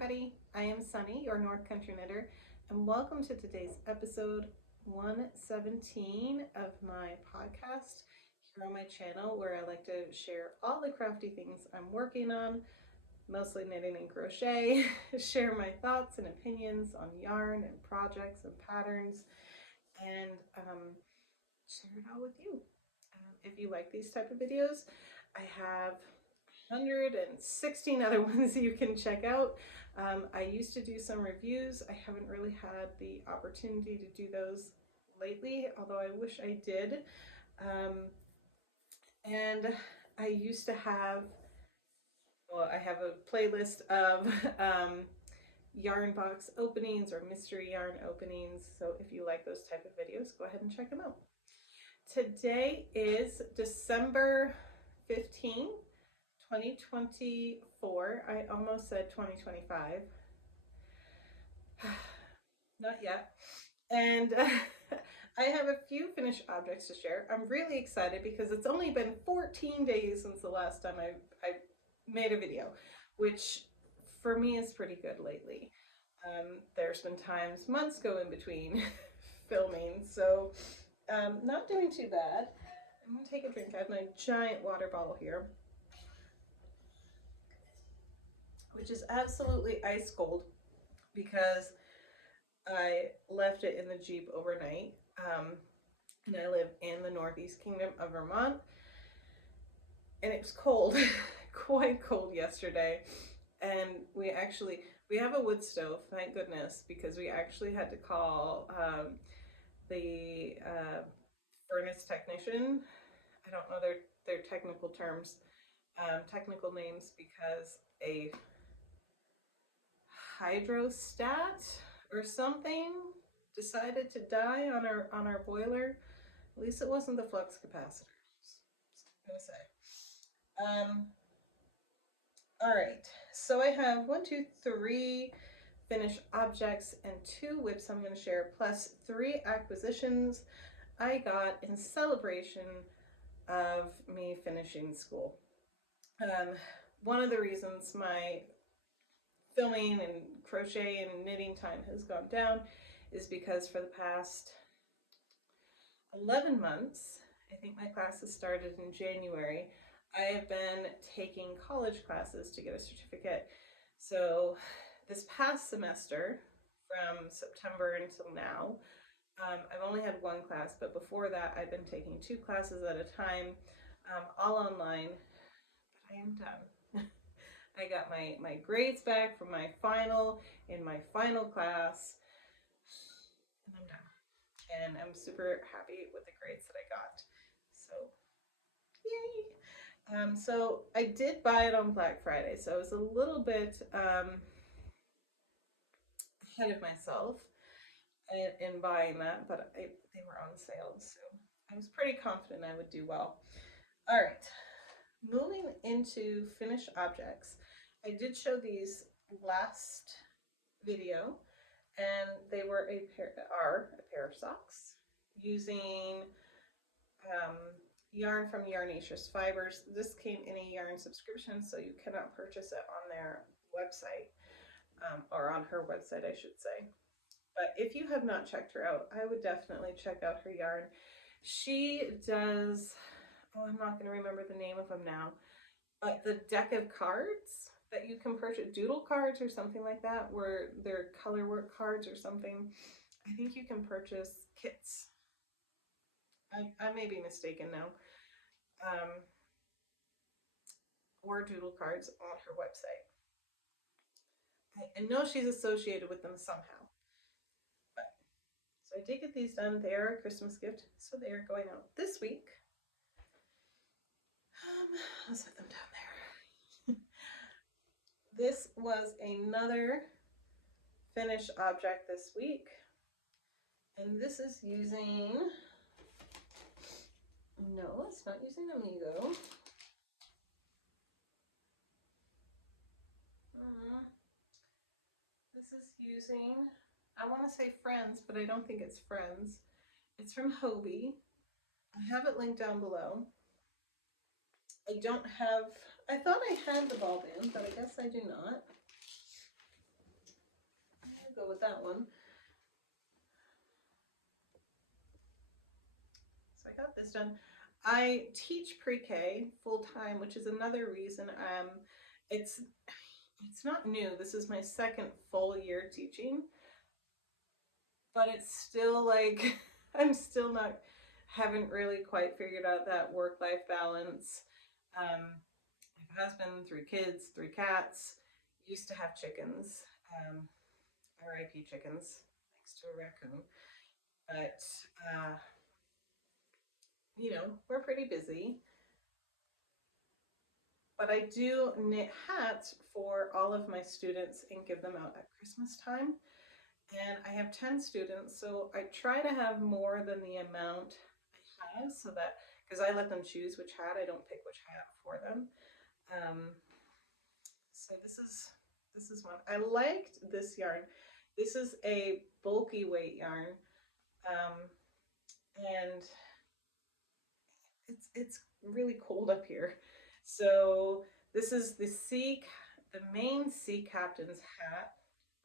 everybody, I am Sunny, your North Country Knitter, and welcome to today's episode 117 of my podcast here on my channel, where I like to share all the crafty things I'm working on, mostly knitting and crochet, share my thoughts and opinions on yarn and projects and patterns, and share it all with you. If you like these type of videos, I have 116 other ones you can check out. I used to do some reviews. I haven't really had the opportunity to do those lately, although I wish I did. And I used to have, well, I have a playlist of yarn box openings or mystery yarn openings. So if you like those type of videos, go ahead and check them out. Today is December 15th. 2024. I almost said 2025. Not yet. And I have a few finished objects to share. I'm really excited because it's only been 14 days since the last time I made a video, which for me is pretty good lately. There's been times months go in between filming, so not doing too bad. I'm gonna take a drink. I have my giant water bottle here, which is absolutely ice cold because I left it in the Jeep overnight. And I live in the Northeast Kingdom of Vermont, and it was cold, quite cold yesterday. And we have a wood stove, thank goodness, because we actually had to call the furnace technician. I don't know their technical terms, technical names, because a hydrostat or something decided to die on our boiler. At least it wasn't the flux capacitor. Just gonna say. All right. So I have 1, 2, 3 finished objects and 2 whips I'm going to share, plus 3 acquisitions I got in celebration of me finishing school. One of the reasons my filming and crochet and knitting time has gone down is because for the past 11 months, I think my classes started in January, I have been taking college classes to get a certificate. So this past semester, from September until now, I've only had 1 class, but before that I've been taking 2 classes at a time, all online, but I am done. I got my grades back from my final in my final class, and I'm done. And I'm super happy with the grades that I got. So, yay! So I did buy it on Black Friday, so I was a little bit ahead of myself in buying that, but they were on sale, so I was pretty confident I would do well. All right, moving into finished objects. I did show these last video, and they are a pair of socks using yarn from Yarnaceous Fibers. This came in a yarn subscription, so you cannot purchase it on their website, or on her website, I should say. But if you have not checked her out, I would definitely check out her yarn. She does, oh, I'm not going to remember the name of them now, but the deck of cards that you can purchase, doodle cards or something like that, where they're color work cards or something. I think you can purchase kits. I may be mistaken now. Or doodle cards on her website. I know she's associated with them somehow. But, so I did get these done. They are a Christmas gift, so they are going out this week. I'll set them down there. This was another finished object this week, and this is using, no, it's not using Amigo. This is using, I want to say Friends, but I don't think it's Friends. It's from Hobbii. I have it linked down below. I don't have, I thought I had the ball band, but I guess I do not. go with that one. So I got this done. I teach pre-K full-time, which is another reason it's it's not new. This is my second full year teaching, but it's still like I'm still not haven't really quite figured out that work-life balance. My husband, 3 kids, 3 cats, used to have chickens, RIP chickens, thanks to a raccoon. But we're pretty busy. But I do knit hats for all of my students and give them out at Christmas time. And I have 10 students, so I try to have more than the amount I have, so that, because I let them choose which hat, I don't pick which hat for them. So this is one. I liked this yarn. This is a bulky weight yarn, and it's really cold up here. So this is the main sea captain's hat.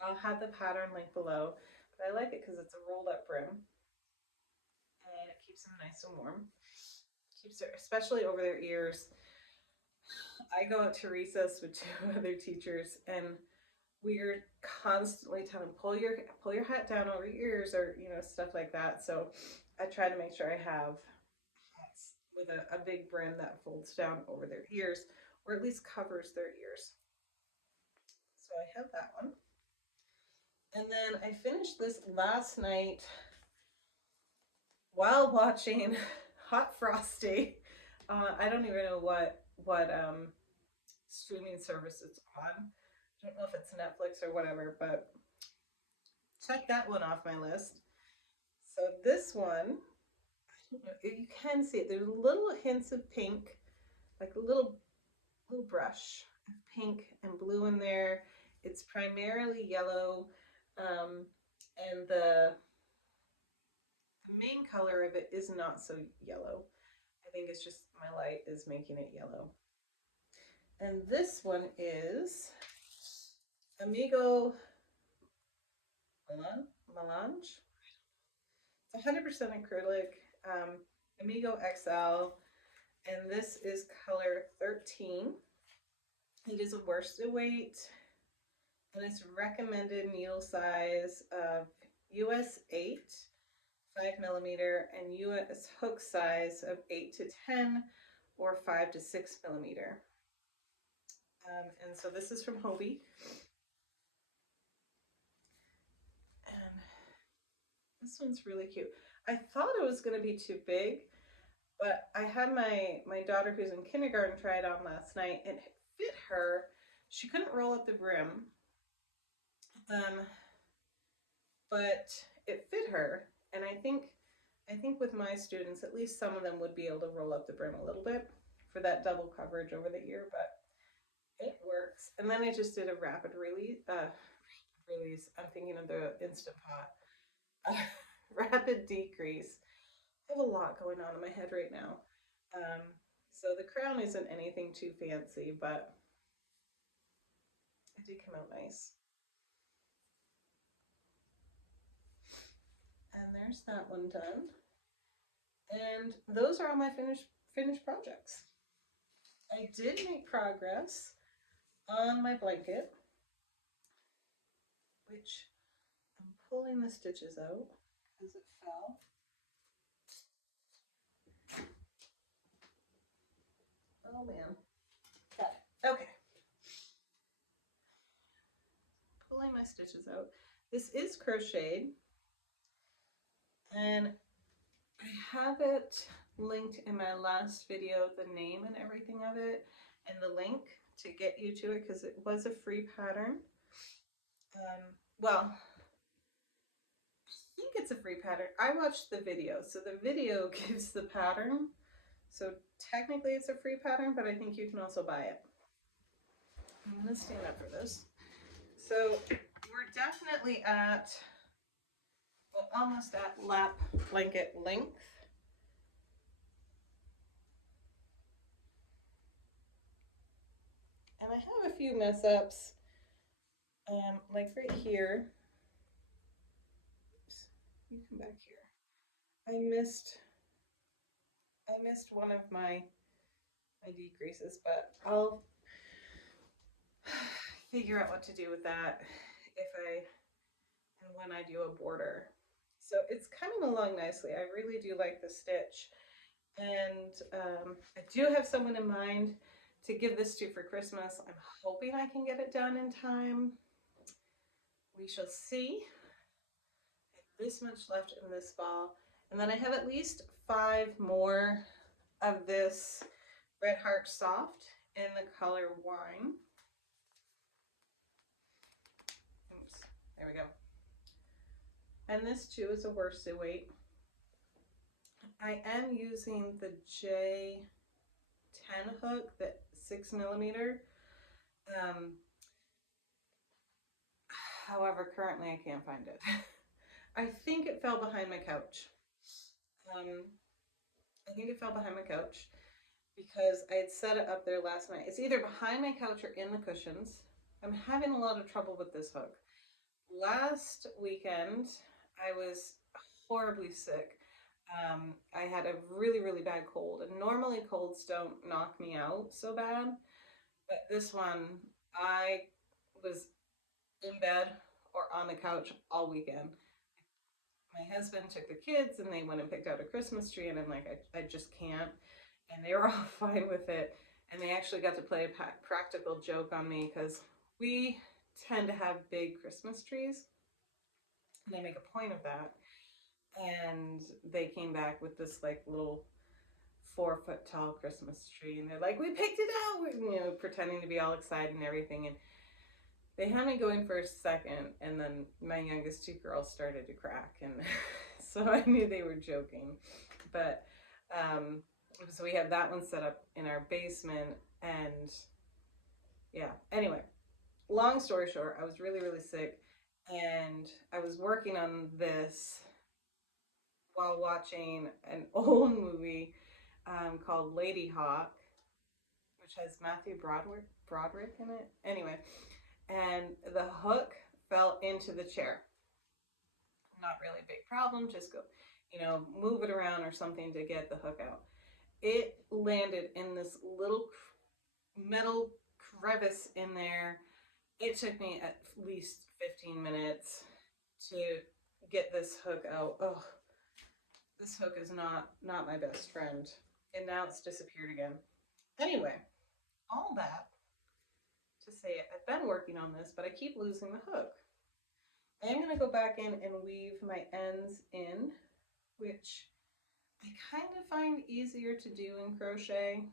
I'll have the pattern link below, but I like it because it's a rolled up brim, and it keeps them nice and warm. Keeps it, especially over their ears. I go out to recess with 2 other teachers, and we're constantly telling them, pull your hat down over your ears, or stuff like that. So I try to make sure I have hats with a big brim that folds down over their ears, or at least covers their ears. So I have that one. And then I finished this last night while watching Hot Frosty. I don't even know what streaming service it's on. I don't know if it's Netflix or whatever, but check that one off my list. So this one, I don't know, you can see it. There's little hints of pink, like a little brush of pink and blue in there. It's primarily yellow, and the main color of it is not so yellow. I think it's just my light is making it yellow. And this one is Amigo Melange. It's 100% acrylic, Amigo XL, and this is color 13. It is a worsted weight, and it's recommended needle size of US 8, 5mm, and US hook size of 8 to 10 or 5 to 6mm. And so this is from Hobbii. And this one's really cute. I thought it was going to be too big, but I had my daughter who's in kindergarten try it on last night, and it fit her. She couldn't roll up the brim, but it fit her. And I think with my students, at least some of them would be able to roll up the brim a little bit for that double coverage over the ear, but it works. And then I just did a rapid release. I'm thinking of the Instant Pot. Rapid decrease. I have a lot going on in my head right now. So the crown isn't anything too fancy, but it did come out nice. And there's that one done. And those are all my finished projects. I did make progress on my blanket, which I'm pulling the stitches out because it fell. Oh man. Got it. Okay. Pulling my stitches out. This is crocheted, and I have it linked in my last video, the name and everything of it, and the link to get you to it, because it was a free pattern. Well, I think it's a free pattern. I watched the video, so the video gives the pattern. So technically it's a free pattern, but I think you can also buy it. I'm gonna stand up for this. So we're definitely at, well, almost at lap blanket length. And I have a few mess ups, like right here. you come back here. I missed one of my decreases, but I'll figure out what to do with that if I and when I do a border. So it's coming along nicely. I really do like the stitch. And I do have someone in mind to give this to for Christmas. I'm hoping I can get it done in time. We shall see. I have this much left in this ball. And then I have at least 5 more of this Red Heart Soft in the color Wine. Oops, there we go. And this too is a worsted weight. I am using the J10 hook, that 6mm. However, currently I can't find it. I think it fell behind my couch. I think it fell behind my couch because I had set it up there last night. It's either behind my couch or in the cushions. I'm having a lot of trouble with this hook. Last weekend, I was horribly sick. I had a really, really bad cold, and normally colds don't knock me out so bad, but this one, I was in bed or on the couch all weekend. My husband took the kids and they went and picked out a Christmas tree, and I'm like, I just can't. And they were all fine with it. And they actually got to play a practical joke on me because we tend to have big Christmas trees. And they make a point of that. And they came back with this like little 4-foot tall Christmas tree. And they're like, we picked it out, you know, pretending to be all excited and everything. And they had me going for a second, and then my youngest 2 girls started to crack, and so I knew they were joking. But so we had that one set up in our basement, and yeah. Anyway, long story short, I was really, really sick, and I was working on this while watching an old movie called Ladyhawke, which has Matthew Broderick in it. Anyway, and the hook fell into the chair. Not really a big problem, just go, you know, move it around or something to get the hook out. It landed in this little metal crevice in there. It took me at least 15 minutes to get this hook out. Oh, this hook is not my best friend. And now it's disappeared again. Anyway, all that to say I've been working on this, but I keep losing the hook. I am going to go back in and weave my ends in, which I kind of find easier to do in crochet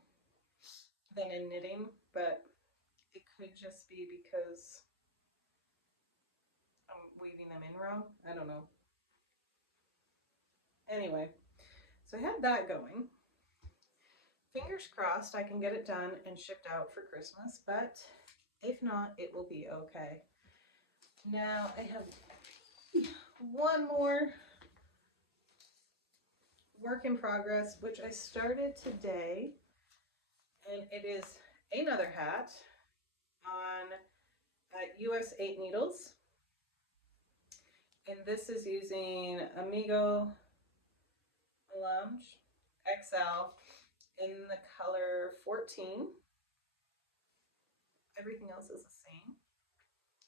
than in knitting, but it could just be because I'm weaving them in wrong. I don't know. Anyway, so I had that going. Fingers crossed I can get it done and shipped out for Christmas, but if not, it will be okay. Now I have one more work in progress, which I started today, and it is another hat on US 8 needles, and this is using Amigo Melange XL in the color 14. Everything else is the same.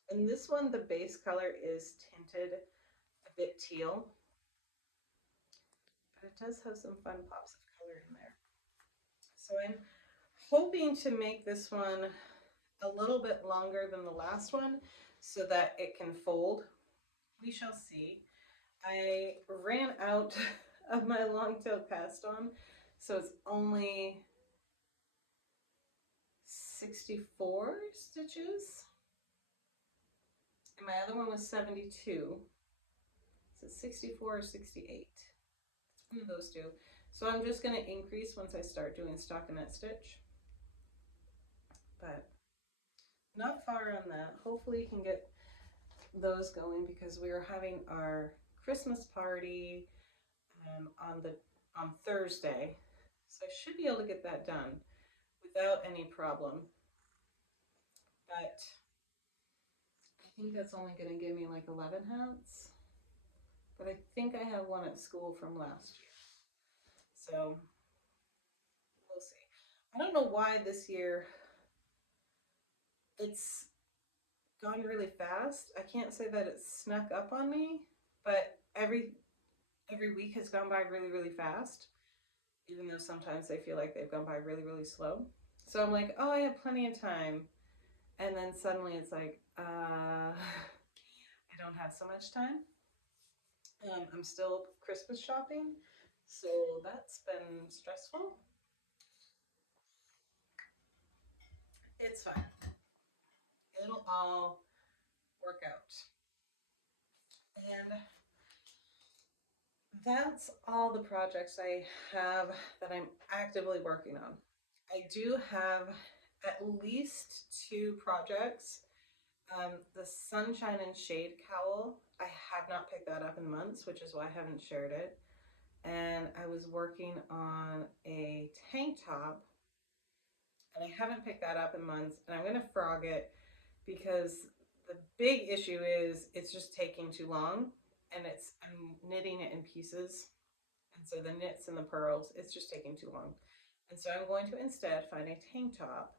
And this one, the base color is tinted a bit teal, but it does have some fun pops of color in there. So I'm hoping to make this one a little bit longer than the last one so that it can fold. We shall see. I ran out of my long tail cast on, so it's only 64 stitches. And my other one was 72. So 64 or 68. It's one of those two. So I'm just going to increase once I start doing stockinette stitch. But not far on that. Hopefully you can get those going because we are having our Christmas party on Thursday. So I should be able to get that done without any problem. But I think that's only going to give me like 11 hats. but I think I have one at school from last year. So we'll see. I don't know why this year it's gone really fast. I can't say that it's snuck up on me, but every week has gone by really, really fast, even though sometimes they feel like they've gone by really, really slow. So I'm like, oh, I have plenty of time. And then suddenly it's like, I don't have so much time. I'm still Christmas shopping, so that's been stressful. It's fine. It'll all work out. And that's all the projects I have that I'm actively working on. I do have at least two projects. The Sunshine and Shade cowl, I have not picked that up in months, which is why I haven't shared it. And I was working on a tank top, and I haven't picked that up in months, and I'm going to frog it because the big issue is it's just taking too long, and I'm knitting it in pieces, and so the knits and the purls, it's just taking too long. And so I'm going to instead find a tank top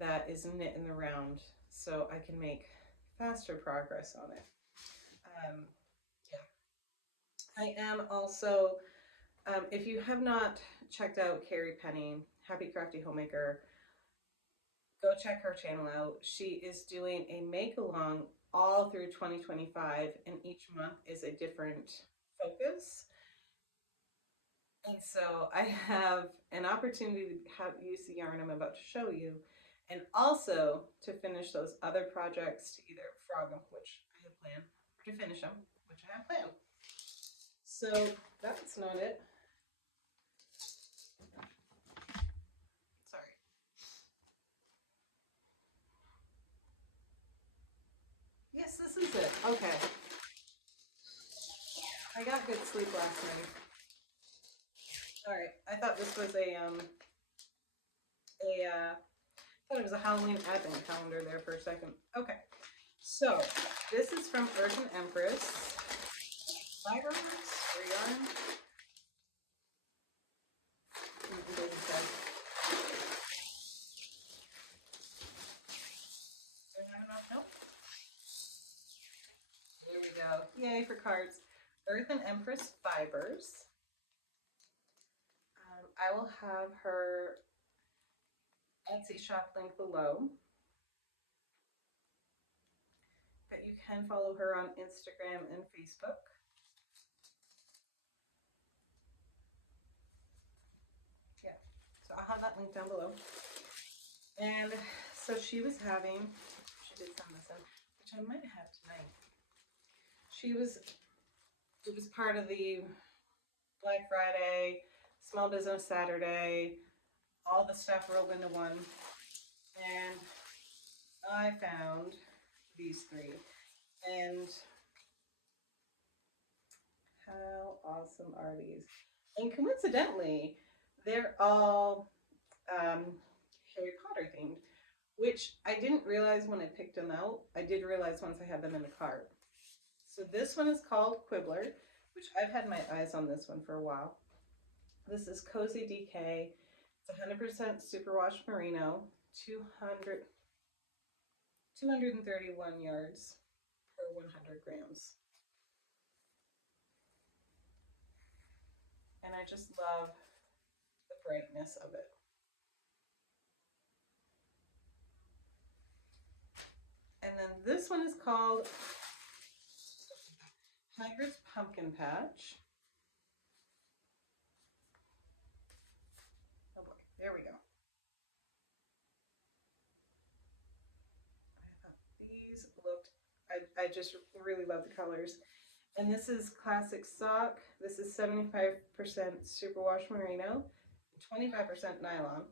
that is knit in the round so I can make faster progress on it. Um, yeah. I am also, if you have not checked out Carrie Penny, Happy Crafty Homemaker, go check her channel out. She is doing a make along all through 2025, and each month is a different focus. And so I have an opportunity to use the yarn I'm about to show you, and also to finish those other projects, to either frog them, which I have planned, or to finish them, which I have planned. So that's not it. Sorry. Yes, this is it. Okay. I got good sleep last night. All right. I thought this was I thought it was a Halloween advent calendar there for a second. Okay. So this is from Earth and Empress. Fibers or yarn. There we go. Yay for cards. Earth and Empress Fibers. I will have her Etsy shop link below. But you can follow her on Instagram and Facebook. Yeah, so I'll have that link down below. And so she did send this in, which I might have tonight. It was part of the Black Friday, Small Business Saturday, all the stuff rolled into one. And I found these three. And how awesome are these? And coincidentally, they're all Harry Potter themed, which I didn't realize when I picked them out. I did realize once I had them in the cart. So this one is called Quibbler, which I've had my eyes on this one for a while. This is Cozy DK. It's 100% superwash merino, 231 yards per 100 grams. And I just love the brightness of it. And then this one is called Hagrid's Pumpkin Patch. Oh boy, there we go. I thought these looked, I just really love the colors. And this is Classic Sock. This is 75% superwash merino, 25% nylon,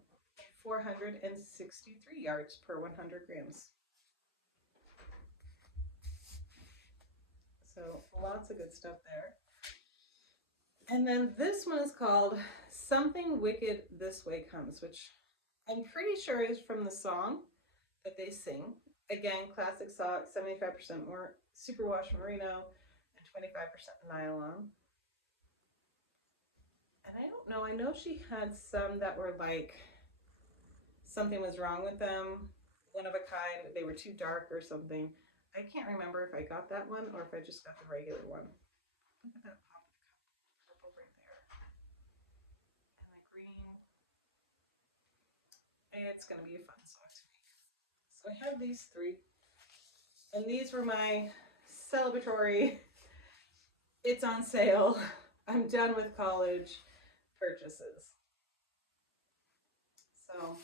463 yards per 100 grams. So lots of good stuff there. And then this one is called Something Wicked This Way Comes, which I'm pretty sure is from the song that they sing. Again, Classic Sock, 75% more superwash merino, and 25% nylon. And I don't know, I know she had some that were like something was wrong with them, one of a kind, they were too dark or something. I can't remember if I got that one or if I just got the regular one. Look at that pop purple right there. And the green. It's going to be a fun sock to make. So I have these three. And these were my celebratory, it's on sale, I'm done with college purchases. So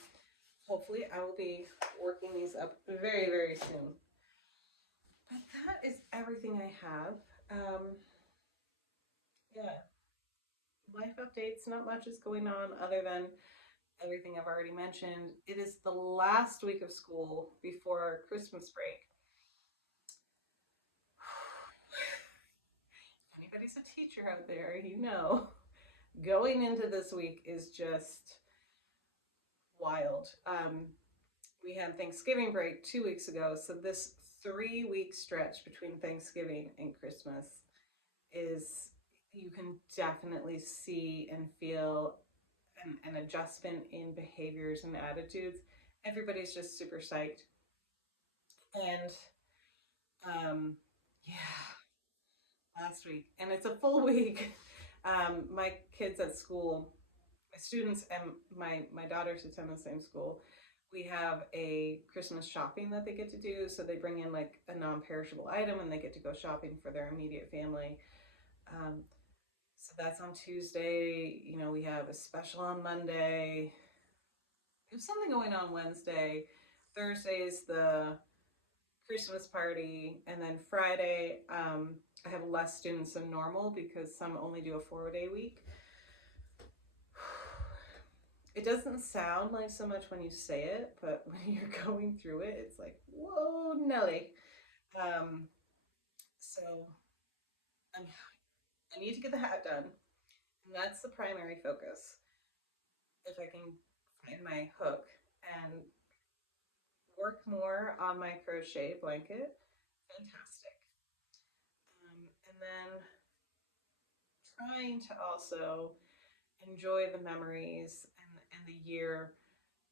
hopefully I will be working these up very, very soon. But that is everything I have. Yeah, life updates, not much is going on other than everything I've already mentioned. It is the last week of school before Christmas break. If anybody's a teacher out there, you know, going into this week is just wild. We had Thanksgiving break 2 weeks ago, so this 3 week stretch between Thanksgiving and Christmas is, you can definitely see and feel an adjustment in behaviors and attitudes. Everybody's just super psyched. And yeah, last week, and it's a full week. My kids at school, my students, and my daughters attend the same school. We have a Christmas shopping that they get to do. So they bring in like a non-perishable item and they get to go shopping for their immediate family. So that's on Tuesday. You know, we have a special on Monday. There's something going on Wednesday. Thursday is the Christmas party. And then Friday, I have less students than normal because some only do a 4-day week. It doesn't sound like so much when you say it, but when you're going through it, it's like, whoa, Nelly. So I need to get the hat done, and that's the primary focus. If I can find my hook and work more on my crochet blanket, fantastic. And then trying to also enjoy the memories and the year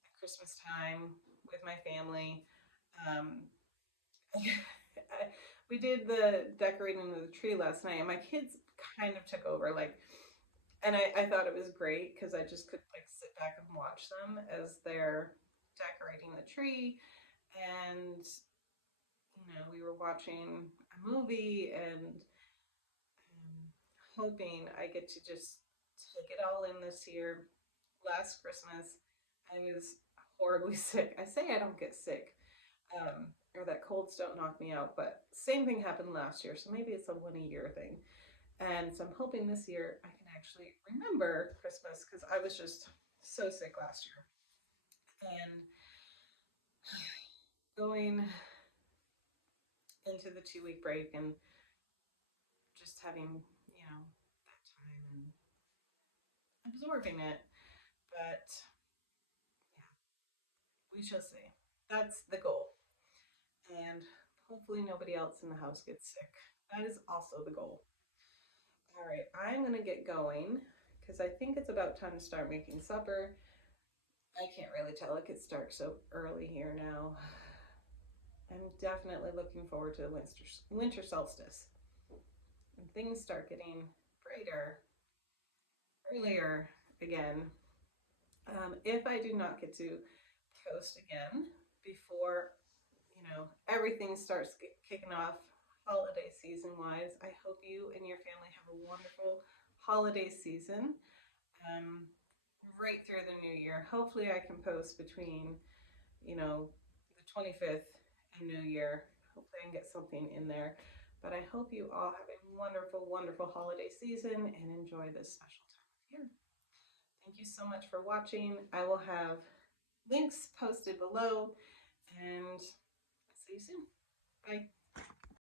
at Christmas time with my family. Um, we did the decorating of the tree last night, and my kids kind of took over. Like, and I thought it was great because I just could like sit back and watch them as they're decorating the tree, and you know, we were watching a movie and hoping I get to just take it all in this year. Last Christmas, I was horribly sick. I say I don't get sick, or that colds don't knock me out, but same thing happened last year, so maybe it's a 1 a year thing. And so I'm hoping this year I can actually remember Christmas because I was just so sick last year. And going into the 2 week break and just having, you know, that time and absorbing it. But yeah, we shall see. That's the goal. And hopefully nobody else in the house gets sick. That is also the goal. All right, I'm gonna get going because I think it's about time to start making supper. I can't really tell, it gets dark so early here now. I'm definitely looking forward to the winter solstice. And things start getting brighter earlier again. If I do not get to post again before, you know, everything starts kicking off holiday season wise, I hope you and your family have a wonderful holiday season. Right through the new year. Hopefully I can post between, you know, the 25th and New Year. Hopefully I can get something in there. But I hope you all have a wonderful, wonderful holiday season and enjoy this special time of year. Thank you so much for watching. I will have links posted below, and I'll see you soon. Bye.